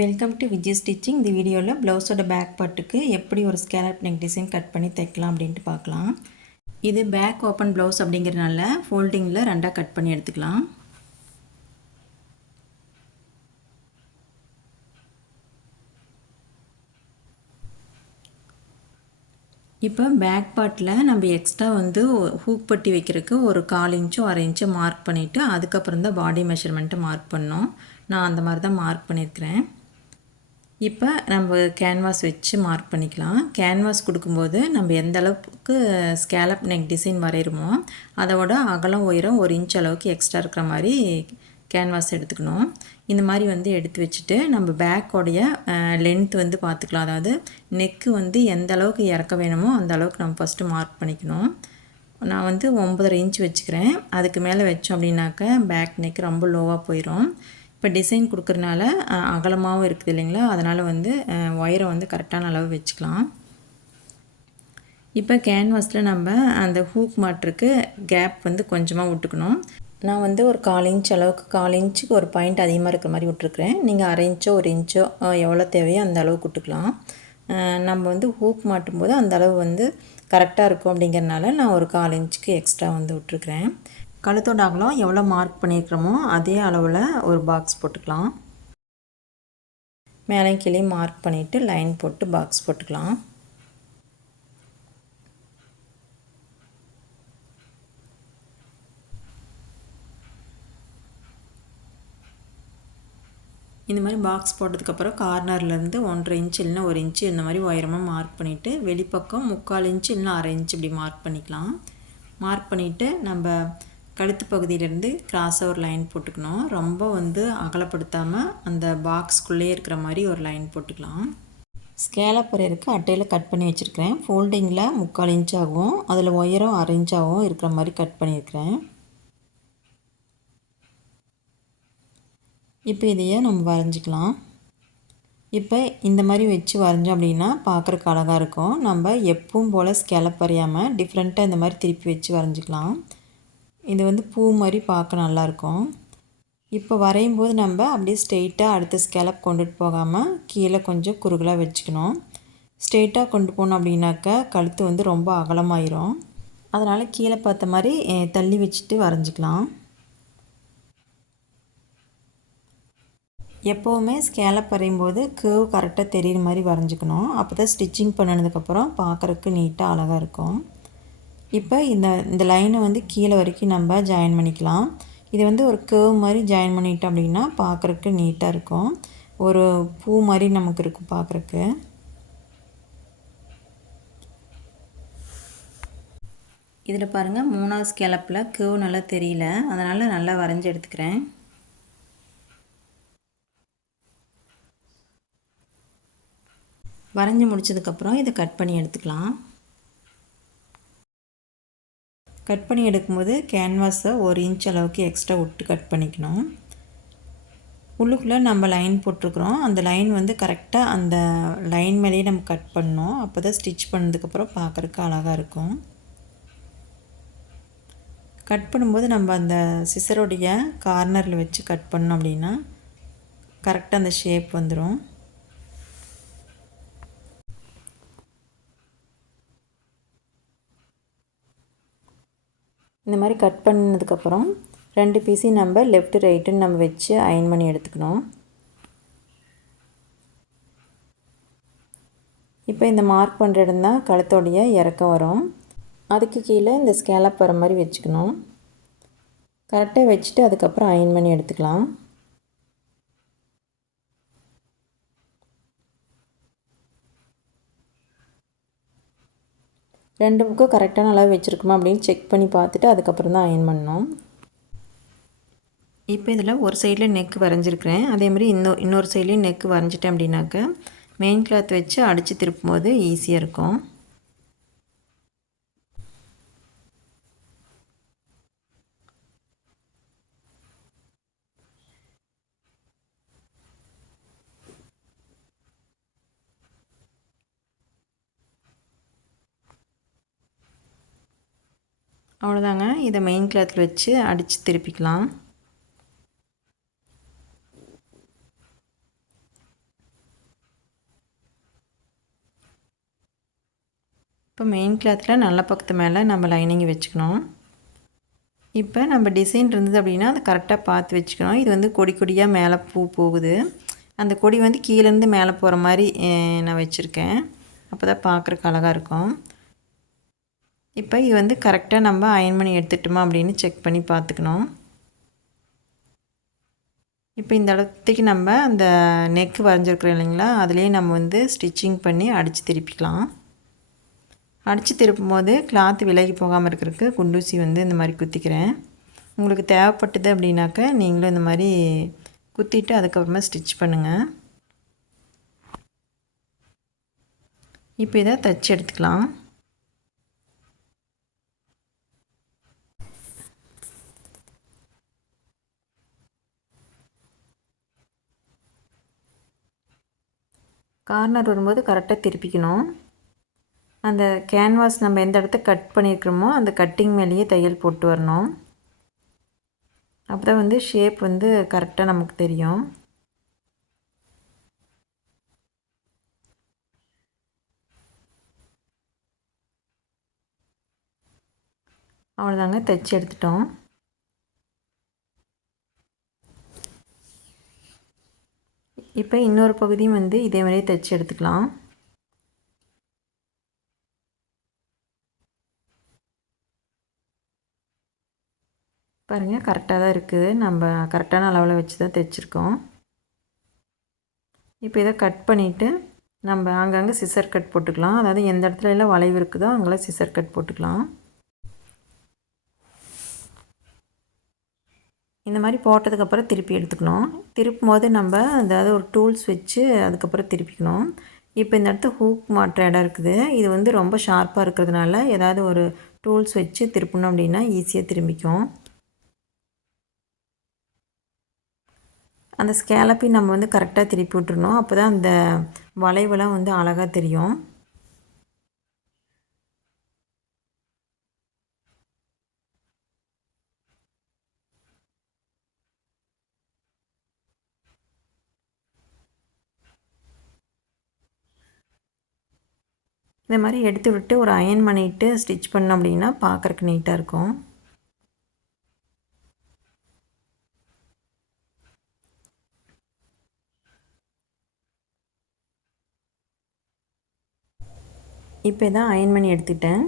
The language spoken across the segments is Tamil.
Welcome to Vijay stitching. இந்த வீடியோவில் ப்ளவுஸோட பேக் பார்ட்டுக்கு எப்படி ஒரு ஸ்கேலப் நெக் டிசைன் கட் பண்ணி தைக்கலாம் அப்படின்ட்டு பார்க்கலாம். இது பேக் ஓப்பன் ப்ளவுஸ் அப்படிங்கிறதுனால ஃபோல்டிங்கில் ரெண்டாக கட் பண்ணி எடுத்துக்கலாம். இப்போ பேக் பார்ட்டில் நம்ம எக்ஸ்ட்ரா ஹூக் பட்டி வைக்கிறதுக்கு ஒரு 1/4 இன்ச்சோ 1/2 இன்ச்சோ மார்க் பண்ணிவிட்டு அதுக்கப்புறம் தான் பாடி மெஷர்மெண்ட்டை மார்க் பண்ணோம். நான் அந்த மாதிரி தான் மார்க் பண்ணியிருக்கிறேன். இப்போ நம்ம கேன்வாஸ் வச்சு மார்க் பண்ணிக்கலாம். கேன்வாஸ் கொடுக்கும்போது நம்ம எந்த அளவுக்கு ஸ்கேலப் நெக் டிசைன் வரைகிறோமோ அதோட அகலம் உயரம் 1 இன்ச் அளவுக்கு எக்ஸ்ட்ரா இருக்கிற மாதிரி கேன்வாஸ் எடுத்துக்கணும். இந்த மாதிரி எடுத்து வச்சுட்டு நம்ம பேக்கோடைய லென்த் பார்த்துக்கலாம். அதாவது நெக்கு எந்த அளவுக்கு இறக்க வேணுமோ அந்த அளவுக்கு நம்ம ஃபஸ்ட்டு மார்க் பண்ணிக்கணும். நான் 9.5 இன்ச் வச்சுக்கிறேன். அதுக்கு மேலே வச்சோம் அப்படின்னாக்கா பேக் நெக் ரொம்ப லோவாக போயிடும். இப்போ டிசைன் கொடுக்குறனால அகலமாகவும் இருக்குது இல்லைங்களா, அதனால் ஒயரை கரெக்டான அளவு வச்சுக்கலாம். இப்போ கேன்வாஸில் நம்ம அந்த ஹூக் மாட்டுருக்கு கேப் கொஞ்சமாக விட்டுக்கணும். நான் ஒரு 1/4 இன்ச் அளவுக்கு 1/4 இன்ச்சுக்கு ஒரு பாயிண்ட் அதிகமாக இருக்கிற மாதிரி விட்டுருக்குறேன். நீங்கள் 1/2 இன்ச்சோ 1 இன்ச்சோ எவ்வளோ தேவையோ அந்த அளவுக்கு விட்டுக்கலாம். நம்ம ஹூக் மாட்டும்போது அந்த அளவு கரெக்டாக இருக்கும் அப்படிங்கிறனால நான் ஒரு 1/4 இன்ச்சுக்கு எக்ஸ்ட்ரா விட்டுருக்குறேன். கழுத்தோட அகலம் எவ்வளோ மார்க் பண்ணியிருக்கிறோமோ அதே அளவில் ஒரு பாக்ஸ் போட்டுக்கலாம். மேலே கீழே மார்க் பண்ணிவிட்டு லைன் போட்டு பாக்ஸ் போட்டுக்கலாம். இந்த மாதிரி பாக்ஸ் போட்டதுக்கப்புறம் கார்னர்லேருந்து 1/2 இன்ச் இல்லைன்னா 1 இன்ச்சு இந்த மாதிரி உயரமாக மார்க் பண்ணிவிட்டு வெளிப்பக்கம் 3/4 இன்ச்சு இல்லைன்னா 1/2 இன்ச் இப்படி மார்க் பண்ணிக்கலாம். மார்க் பண்ணிவிட்டு நம்ம கழுத்து பகுதியிலேருந்து கிராஸாக ஒரு லைன் போட்டுக்கணும். ரொம்ப அகலப்படுத்தாமல் அந்த பாக்ஸ்குள்ளே இருக்கிற மாதிரி ஒரு லைன் போட்டுக்கலாம். ஸ்கேலப் வரையறதுக்கு அட்டையில் கட் பண்ணி வச்சுருக்கிறேன். ஃபோல்டிங்கில் 3/4 இன்ச் ஆகும், அதில் உயரம் 1/2 இன்ச்சாகவும் இருக்கிற மாதிரி கட் பண்ணியிருக்கிறேன். இப்போ இதையே நம்ம வரைஞ்சிக்கலாம். இப்போ இந்த மாதிரி வச்சு வரைஞ்சோம் அப்படின்னா பார்க்குறக்கு அழகாக இருக்கும். நம்ம எப்பவும் போல் ஸ்கேலப் வரையாமல் டிஃப்ரெண்ட்டாக இந்த மாதிரி திருப்பி வச்சு வரைஞ்சிக்கலாம். இது பூ மாதிரி பார்க்க நல்லாயிருக்கும். இப்போ வரையும் போது நம்ம அப்படியே ஸ்ட்ரெயிட்டாக அடுத்த ஸ்கேலப் கொண்டுட்டு போகாமல் கீழே கொஞ்சம் குறுகலாக வச்சுக்கணும். ஸ்ட்ரெயிட்டாக கொண்டு போனோம் அப்படின்னாக்கா கழுத்து ரொம்ப அகலமாயிரும். அதனால் கீழே பார்த்த மாதிரி தள்ளி வச்சுட்டு வரைஞ்சிக்கலாம். எப்போவுமே ஸ்கேலப் வரையும்போது கேர்வ் கரெக்டாக தெரிகிற மாதிரி வரைஞ்சிக்கணும். அப்போ தான் ஸ்டிச்சிங் பண்ணினதுக்கப்புறம் பார்க்குறக்கு நீட்டாக அழகாக இருக்கும். இப்போ இந்த லைனை கீழே வரைக்கும் நம்ம ஜாயின் பண்ணிக்கலாம். இது ஒரு கேர்வ் மாதிரி ஜாயின் பண்ணிட்டோம் அப்படின்னா பார்க்குறக்கு நீட்டாக இருக்கும். ஒரு பூ மாதிரி நமக்கு இருக்கும் பார்க்குறக்கு. இதில் பாருங்கள், 3வது ஸ்கேலப்பில் கேர்வ் நல்லா தெரியல, அதனால் நல்லா வரைஞ்சி எடுத்துக்கிறேன். வரைஞ்சி முடித்ததுக்கப்புறம் இதை கட் பண்ணி எடுத்துக்கலாம். கட் பண்ணி எடுக்கும்போது கேன்வாஸை 1 இன்ச் அளவுக்கு எக்ஸ்ட்ரா விட்டு கட் பண்ணிக்கணும். உள்ளுக்குள்ளே நம்ம லைன் போட்டிருக்குறோம். அந்த லைன் கரெக்டாக அந்த லைன் மேலேயே நம்ம கட் பண்ணணும். அப்போ தான் ஸ்டிச் பண்ணதுக்கப்புறம் பார்க்குறக்கு அழகாக இருக்கும். கட் பண்ணும்போது நம்ம அந்த சிசரோடைய கார்னரில் வச்சு கட் பண்ணோம் அப்படின்னா கரெக்டாக அந்த ஷேப் வந்துடும். இந்த மாதிரி கட் பண்ணதுக்கப்புறம் 2 பீஸையும் நம்ம லெஃப்ட் ரைட்டுன்னு நம்ம வச்சு அயன் பண்ணி எடுத்துக்கணும். இப்போ இந்த மார்க் பண்ணுற இடம் தான் கழுத்தோடைய இறக்கம் வரும். அதுக்கு கீழே இந்த ஸ்கேலப் வர மாதிரி வச்சுக்கணும். கரெக்டாக வச்சுட்டு அதுக்கப்புறம் அயன் பண்ணி எடுத்துக்கலாம். ரெண்டு பக்கம் கரெக்டான அளவு வச்சுருக்குமா அப்படின்னு செக் பண்ணி பார்த்துட்டு அதுக்கப்புறம் தான் அயன் பண்ணணும். இப்போ இதில் ஒரு சைடில் நெக்கு வரைஞ்சிருக்கிறேன். அதேமாதிரி இன்னொரு சைட்லேயும் நெக்கு வரைஞ்சிட்டேன் அப்படின்னாக்க மெயின் கிளாத் வச்சு அடித்து திருப்பும் போது ஈஸியாக இருக்கும். அவ்வளோதாங்க. இதை மெயின் கிளாத்தில் வச்சு அடித்து திருப்பிக்கலாம். இப்போ மெயின் கிளாத்தில் நல்ல பக்கத்து மேலே நம்ம லைனிங் வச்சுக்கணும். இப்போ நம்ம டிசைன் இருந்தது அப்படின்னா அதை கரெக்டாக பார்த்து வச்சுக்கணும். இது வந்து கொடி கொடியாக மேலே பூ போகுது. அந்த கொடி வந்து கீழேருந்து மேலே போகிற மாதிரி நான் வச்சுருக்கேன். அப்போ தான் பார்க்குறக்கு அழகாக இருக்கும். இப்போ இது வந்து கரெக்டாக நம்ம அயன் பண்ணி எடுத்துட்டோமா அப்படின்னு செக் பண்ணி பார்த்துக்கணும். இப்போ இந்த இடத்துக்கு நம்ம அந்த நெக்கு வரைஞ்சிருக்கிறோம் இல்லைங்களா, அதுலேயே நம்ம வந்து ஸ்டிச்சிங் பண்ணி அடித்து திருப்பிக்கலாம். அடித்து திருப்பும் போது கிளாத் விலகி போகாமல் இருக்கிறதுக்கு குண்டூசி வந்து இந்த மாதிரி குத்திக்கிறேன். உங்களுக்கு தேவைப்பட்டது அப்படின்னாக்க நீங்களும் இந்த மாதிரி குத்திட்டு அதுக்கப்புறமா ஸ்டிச் பண்ணுங்கள். இப்போ இதை தச்சு எடுத்துக்கலாம். கார்னர் வரும்போது கரெக்டாக திருப்பிக்கணும். அந்த கேன்வாஸ் நம்ம எந்த இடத்த கட் பண்ணியிருக்கிறோமோ அந்த கட்டிங் மேலேயே தையல் போட்டு வரணும். அப்போ தான் வந்து ஷேப் வந்து கரெக்டாக நமக்கு தெரியும். அவ்வளோதாங்க, தைச்சி எடுத்துட்டோம். இப்போ இன்னொரு பகுதியும் வந்து இதே மாதிரியே தைச்சி எடுத்துக்கலாம். பாருங்கள், கரெக்டாக தான் இருக்குது. நம்ம கரெக்டான அளவில் வச்சு தான் தைச்சிருக்கோம். இப்போ இதை கட் பண்ணிவிட்டு நம்ம அங்கங்கே சிசர் கட் போட்டுக்கலாம். அதாவது எந்த இடத்துல எல்லாம் வளைவு இருக்குதோ அங்கெல்லாம் சிசர் கட் போட்டுக்கலாம். இந்த மாதிரி போட்டதுக்கப்புறம் திருப்பி எடுத்துக்கணும். திருப்பும் போது நம்ம அதாவது ஒரு டூல்ஸ் வச்சு அதுக்கப்புறம் திருப்பிக்கணும். இப்போ இந்த இடத்துல ஹூக் மாட்டுற இடம் இருக்குது. இது வந்து ரொம்ப ஷார்ப்பாக இருக்கிறதுனால ஏதாவது ஒரு டூல்ஸ் வச்சு திருப்பணும் அப்படின்னா ஈஸியாக திரும்பிக்கும். அந்த ஸ்கேலப்பையும் நம்ம வந்து கரெக்டாக திருப்பி விட்டுறணும். அப்போ தான் அந்த வளைவெல்லாம் வந்து அழகாக தெரியும். இந்த மாதிரி எடுத்து விட்டு ஒரு அயன் பண்ணிவிட்டு ஸ்டிச் பண்ணோம் அப்படின்னா பார்க்குறக்கு நீட்டாக இருக்கும். இப்போ தான் அயன் பண்ணி எடுத்துட்டேன்.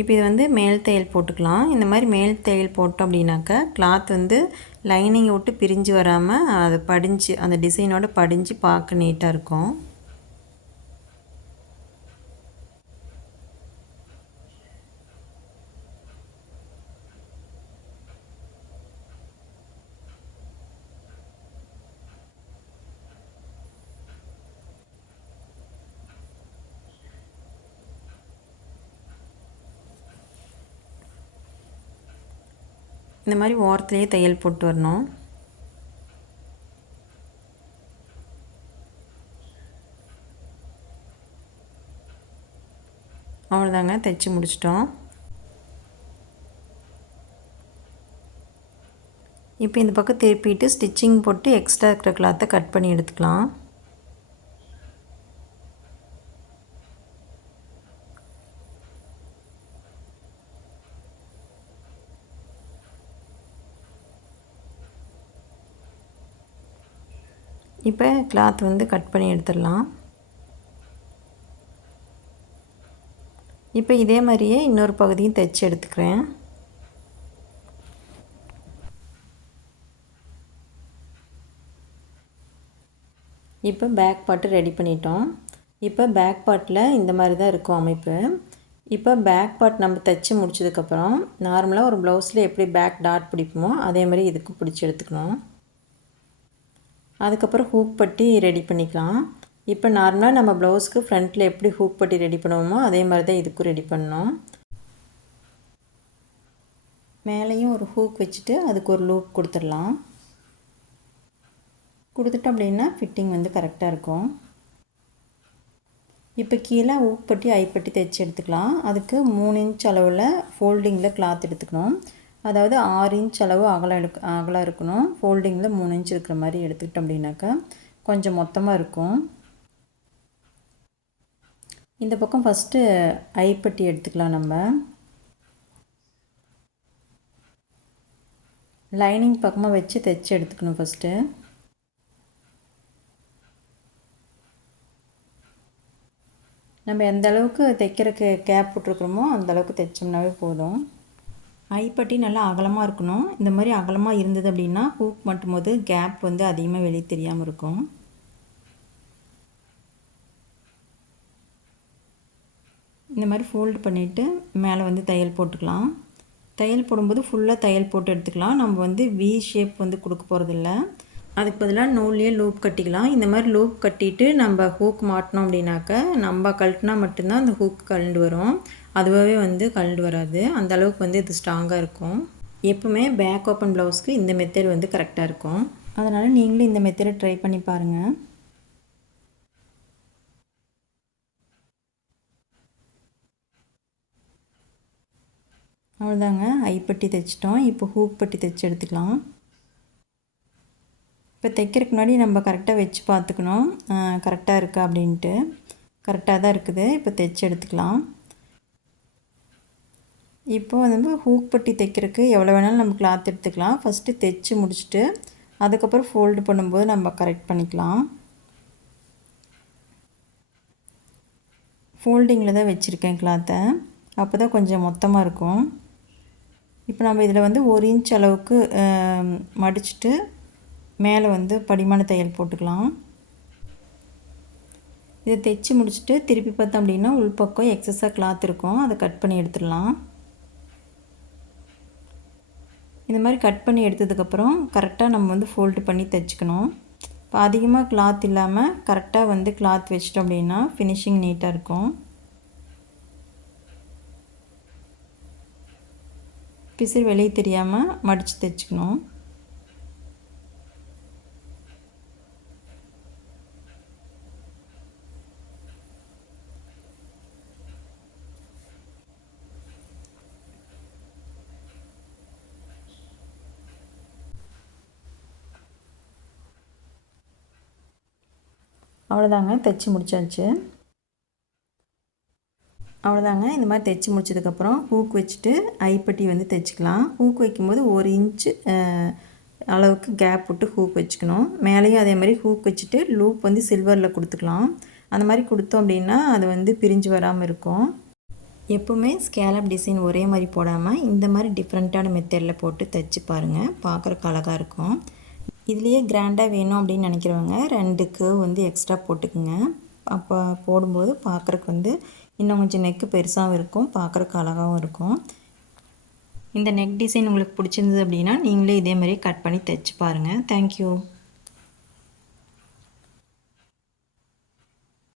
இப்போ இது வந்து மேல் தையல் போட்டுக்கலாம். இந்த மாதிரி மேல் தையல் போட்டோம் அப்படின்னாக்கா கிளாத் வந்து லைனிங்கை விட்டு பிரிஞ்சு வராமல் அது படிஞ்சு அந்த டிசைனோடு படிஞ்சு பார்க்க நீட்டாக இருக்கும். இந்த மாதிரி ஓரத்துலேயே தையல் போட்டு வரணும். அவ்வளோதாங்க, தைச்சி முடிச்சிட்டோம். இப்போ இந்த பக்கம் திருப்பிட்டு ஸ்டிச்சிங் போட்டு எக்ஸ்ட்ரா இருக்கிற கிளாத்தை கட் பண்ணி எடுத்துக்கலாம். இப்போ கிளாத் வந்து கட் பண்ணி எடுத்துடலாம். இப்போ இதே மாதிரியே இன்னொரு பகுதியும் தைச்சி எடுத்துக்கிறேன். இப்போ பேக் பார்ட்டு ரெடி பண்ணிட்டோம். இப்போ பேக் பார்ட்டில் இந்த மாதிரி தான் இருக்கும் அமைப்பு. இப்போ பேக் பார்ட் நம்ம தைச்சி முடிச்சதுக்கப்புறம் நார்மலாக ஒரு ப்ளவுஸில் எப்படி பேக் டாட் பிடிப்போமோ அதே மாதிரி இதுக்கு பிடிச்சி எடுத்துக்கணும். அதுக்கப்புறம் ஹூக் பட்டி ரெடி பண்ணிக்கலாம். இப்போ நார்மலாக நம்ம ப்ளவுஸ்க்கு ஃப்ரண்ட்டில் எப்படி ஹூக் பட்டி ரெடி பண்ணுவோமோ அதே மாதிரி தான் இதுக்கும் ரெடி பண்ணோம். மேலேயும் ஒரு ஹூக் வச்சுட்டு அதுக்கு ஒரு லூப் கொடுத்துடலாம். கொடுத்துட்டோம் அப்படின்னா ஃபிட்டிங் வந்து கரெக்டாக இருக்கும். இப்போ கீழே ஹூக் பட்டி ஐப்பட்டி தைச்சி எடுத்துக்கலாம். அதுக்கு 3 இன்ச் அளவில் ஃபோல்டிங்கில் கிளாத் எடுத்துக்கணும். அதாவது 6 இன்ச் அளவு அகலம் இருக்கணும். ஃபோல்டிங்கில் 3 இன்ச் இருக்கிற மாதிரி எடுத்துக்கிட்டோம் அப்படின்னாக்கா கொஞ்சம் மொத்தமாக இருக்கும். இந்த பக்கம் ஃபஸ்ட்டு ஐப்பட்டி எடுத்துக்கலாம். நம்ம லைனிங் பக்கமாக வச்சு தைச்சி எடுத்துக்கணும். ஃபஸ்ட்டு நம்ம எந்த அளவுக்கு தைக்கிறதுக்கு கேப் விட்ருக்குறோமோ அந்தளவுக்கு தைச்சோம்னாவே போதும். ஐப்பட்டி நல்லா அகலமாக இருக்கணும். இந்த மாதிரி அகலமாக இருந்தது அப்படின்னா ஹூக் மாட்டும் போது கேப் வந்து அதிகமாக வெளியே தெரியாமல் இருக்கும். இந்த மாதிரி ஃபோல்டு பண்ணிவிட்டு மேலே வந்து தையல் போட்டுக்கலாம். தையல் போடும்போது ஃபுல்லாக தையல் போட்டு எடுத்துக்கலாம். நம்ம வந்து வி ஷேப் வந்து கொடுக்க போகிறதில்ல. அதுக்கு பதிலாக நூல்லையே லூப் கட்டிக்கலாம். இந்த மாதிரி லூப் கட்டிட்டு நம்ம ஹூக் மாட்டினோம் அப்படின்னாக்க நம்ம கழட்டினா மட்டும்தான் அந்த ஹூக் கழண்டு வரும். அதுவாகவே வந்து கழண்டு வராது. அந்த அளவுக்கு வந்து இது ஸ்ட்ராங்காக இருக்கும். எப்பவுமே பேக் ஓப்பன் ப்ளவுஸ்க்கு இந்த மெத்தட் வந்து கரெக்டாக இருக்கும். அதனால் நீங்களும் இந்த மெத்தடை ட்ரை பண்ணி பாருங்கள். அவ்வளோதாங்க, ஐப்பட்டி தைச்சிட்டோம். இப்போ ஹூக் பட்டி தைச்சி எடுத்துக்கலாம். இப்போ தைக்கிறதுக்கு முன்னாடி நம்ம கரெக்டாக வச்சு பார்த்துக்கணும், கரெக்டாக இருக்கா அப்படின்ட்டு. கரெக்டாக தான் இருக்குது. இப்போ தைச்சி எடுத்துக்கலாம். இப்போ வந்து ஹூக் பட்டி தைக்கிறதுக்கு எவ்வளோ வேணாலும் நம்ம கிளாத் எடுத்துக்கலாம். ஃபஸ்ட்டு தைச்சி முடிச்சுட்டு அதுக்கப்புறம் ஃபோல்டு பண்ணும்போது நம்ம கரெக்ட் பண்ணிக்கலாம். ஃபோல்டிங்கில் தான் வச்சுருக்கேன் கிளாத்தை, அப்போ தான் கொஞ்சம் மொத்தமாக இருக்கும். இப்போ நம்ம இதில் வந்து 1 இன்ச் அளவுக்கு மடிச்சுட்டு மேலே வந்து படிமான தையல் போட்டுக்கலாம். இதை தைச்சி முடிச்சுட்டு திருப்பி பார்த்தோம் அப்படின்னா உள்பக்கம் எக்ஸஸாக கிளாத் இருக்கும், அதை கட் பண்ணி எடுத்துடலாம். இந்த மாதிரி கட் பண்ணி எடுத்ததுக்கப்புறம் கரெக்டாக நம்ம வந்து ஃபோல்டு பண்ணி தைச்சிக்கணும். இப்போ அதிகமாக கிளாத் இல்லாமல் கரெக்டாக வந்து கிளாத் வச்சிட்டோம் அப்படின்னா ஃபினிஷிங் நீட்டாக இருக்கும். பிசிறு வெளியே தெரியாமல் மடித்து தைச்சிக்கணும். அவ்வளோதாங்க, தைச்சி முடிச்சாச்சு. அவ்வளோதாங்க, இந்த மாதிரி தைச்சி முடிச்சதுக்கப்புறம் ஹூக் வச்சுட்டு ஐப்பட்டி வந்து தைச்சிக்கலாம். ஹூக் வைக்கும்போது 1 இன்ச்சு அளவுக்கு கேப் விட்டு ஹூக் வச்சுக்கணும். மேலேயும் அதே மாதிரி ஹூக் வச்சுட்டு லூப் வந்து சில்வரில் கொடுத்துக்கலாம். அந்த மாதிரி கொடுத்தோம் அப்படின்னா அது வந்து பிரிஞ்சு வராமல் இருக்கும். எப்போவுமே ஸ்கேலப் டிசைன் ஒரே மாதிரி போடாமல் இந்த மாதிரி டிஃப்ரெண்ட்டான மெத்தடில் போட்டு தைச்சி பாருங்கள், பார்க்குறக்கு அழகாக இருக்கும். இதுலேயே கிராண்டாக வேணும் அப்படின்னு நினைக்கிறவங்க 2 கர்வ் வந்து எக்ஸ்ட்ரா போட்டுக்குங்க. அப்போ போடும்போது பார்க்குறக்கு வந்து இன்னும் கொஞ்சம் நெக்கு பெருசாகவும் இருக்கும், பார்க்குறக்கு அழகாகவும் இருக்கும். இந்த நெக் டிசைன் உங்களுக்கு பிடிச்சிருந்தது அப்படின்னா நீங்களே இதே மாதிரி கட் பண்ணி தைச்சி பாருங்கள். தேங்க்யூ.